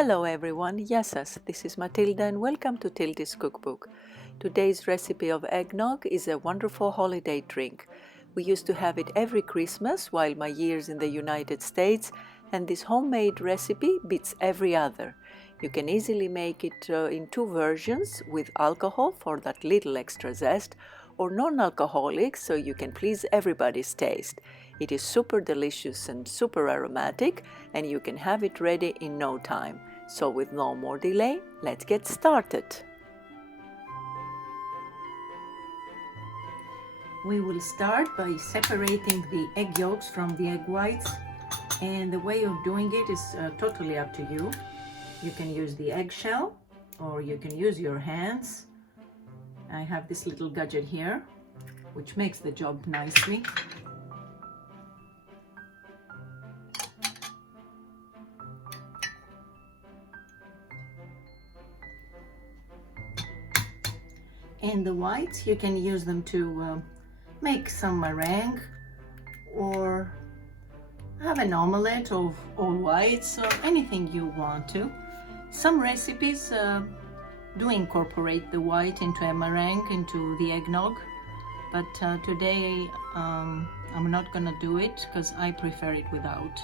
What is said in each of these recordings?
Hello everyone, Γεια σας. This is Matilda and welcome to Tilda's cookbook. Today's recipe of eggnog is a wonderful holiday drink. We used to have it every Christmas while my years in the United States, and this homemade recipe beats every other. You can easily make it in two versions, with alcohol for that little extra zest, or non-alcoholic so you can please everybody's taste. It is super delicious and super aromatic, and you can have it ready in no time. So with no more delay, let's get started. We will start by separating the egg yolks from the egg whites, and the way of doing it is totally up to you. You can use the eggshell or you can use your hands. I have this little gadget here which makes the job nicely. And the whites, you can use them to make some meringue or have an omelette of all whites or anything you want to. Some recipes do incorporate the white into a meringue, into the eggnog, but today I'm not gonna do it because I prefer it without.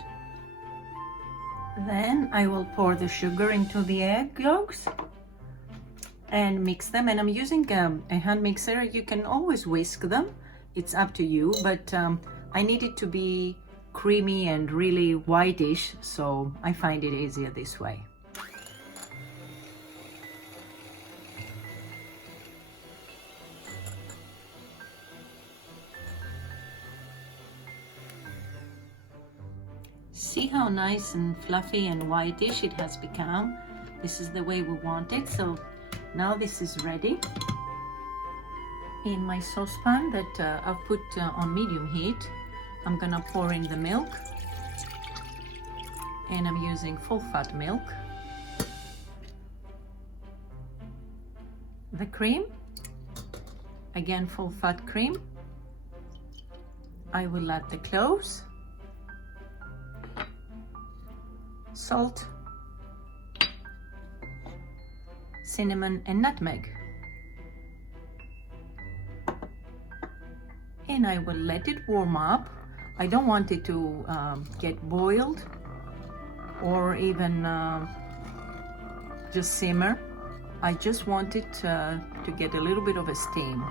Then I will pour the sugar into the egg yolks and mix them, and I'm using a hand mixer. You can always whisk them, it's up to you, but I need it to be creamy and really whitish, so I find it easier this way. See how nice and fluffy and whitish it has become? This is the way we want it. So now this is ready. In my saucepan that I've put on medium heat, I'm gonna pour in the milk, and I'm using full fat milk. The cream, again full fat cream. I will add the cloves, salt, cinnamon and nutmeg, and I will let it warm up. I don't want it to get boiled or even just simmer. I just want it to get a little bit of a steam,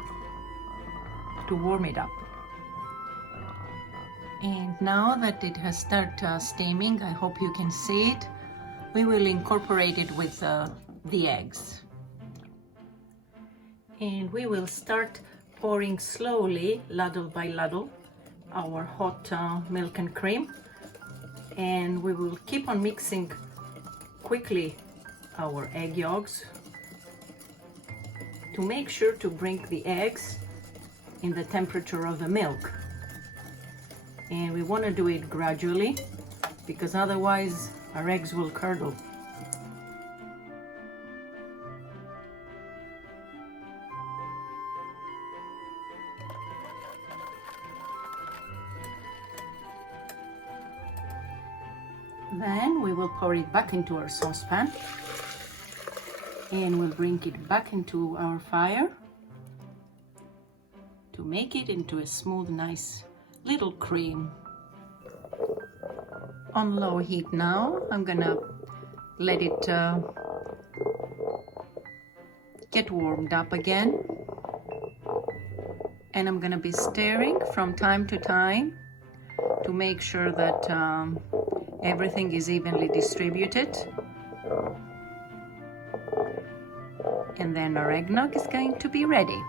to warm it up. And now that it has started steaming, I hope you can see it, we will incorporate it with the eggs. And we will start pouring slowly, ladle by ladle, our hot milk and cream, and we will keep on mixing quickly our egg yolks to make sure to bring the eggs in the temperature of the milk. And we want to do it gradually because otherwise our eggs will curdle. Then we will pour it back into our saucepan and we'll bring it back into our fire to make it into a smooth, nice little cream. On low heat now, I'm gonna let it get warmed up again, and I'm gonna be stirring from time to time to make sure that everything is evenly distributed, and then our eggnog is going to be ready.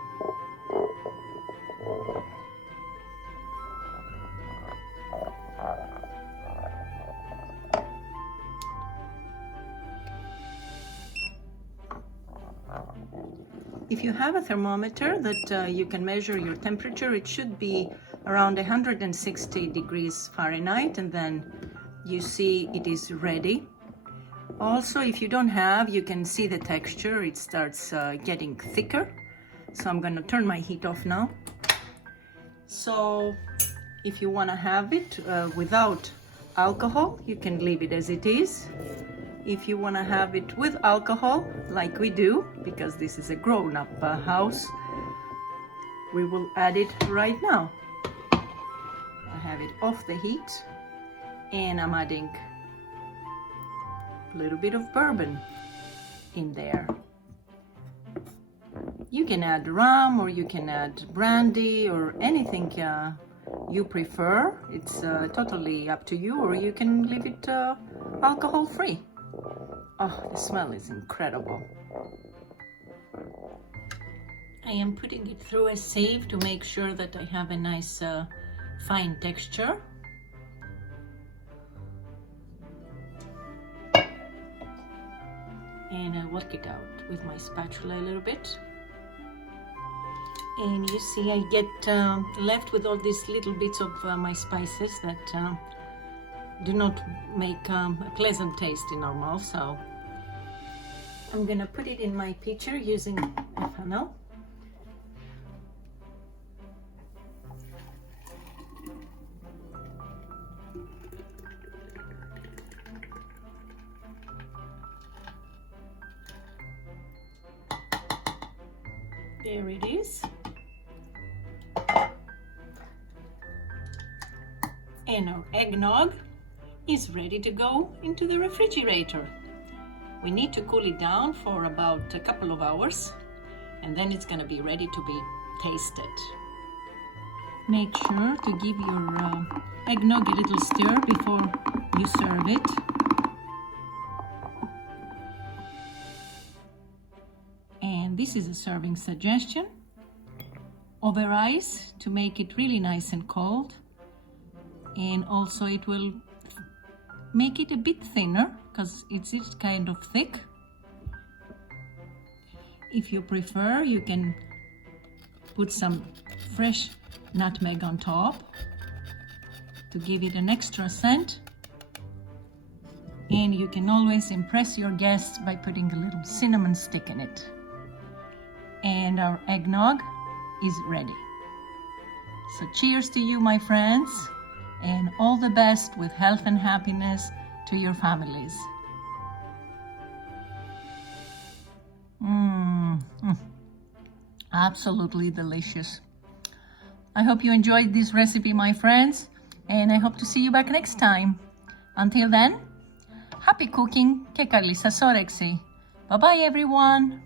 If you have a thermometer that you can measure your temperature, it should be around 160 degrees Fahrenheit, and then you see it is ready. Also, if you don't have, you can see the texture, it starts getting thicker. So I'm going to turn my heat off now. So if you want to have it without alcohol, you can leave it as it is. If you want to have it with alcohol, like we do, because this is a grown-up house, we will add it right now. I have it off the heat, and I'm adding a little bit of bourbon in there. You can add rum, or you can add brandy, or anything you prefer. It's totally up to you, or you can leave it alcohol-free. Oh, the smell is incredible. I am putting it through a sieve to make sure that I have a nice fine texture. And I work it out with my spatula a little bit. And you see I get left with all these little bits of my spices that do not make a pleasant taste in our mouth. So I'm gonna put it in my pitcher using a funnel. There it is. And our eggnog is ready to go into the refrigerator. We need to cool it down for about a couple of hours, and then it's going to be ready to be tasted. Make sure to give your eggnog a little stir before you serve it. And this is a serving suggestion. Over ice to make it really nice and cold. And also it will make it a bit thinner because it's kind of thick. If you prefer, you can put some fresh nutmeg on top to give it an extra scent. And you can always impress your guests by putting a little cinnamon stick in it. And our eggnog is ready. So cheers to you, my friends, and all the best with health and happiness to your families. Absolutely delicious. I hope you enjoyed this recipe, my friends, and I hope to see you back next time. Until then, happy cooking και καλή σας όρεξη. Bye bye everyone.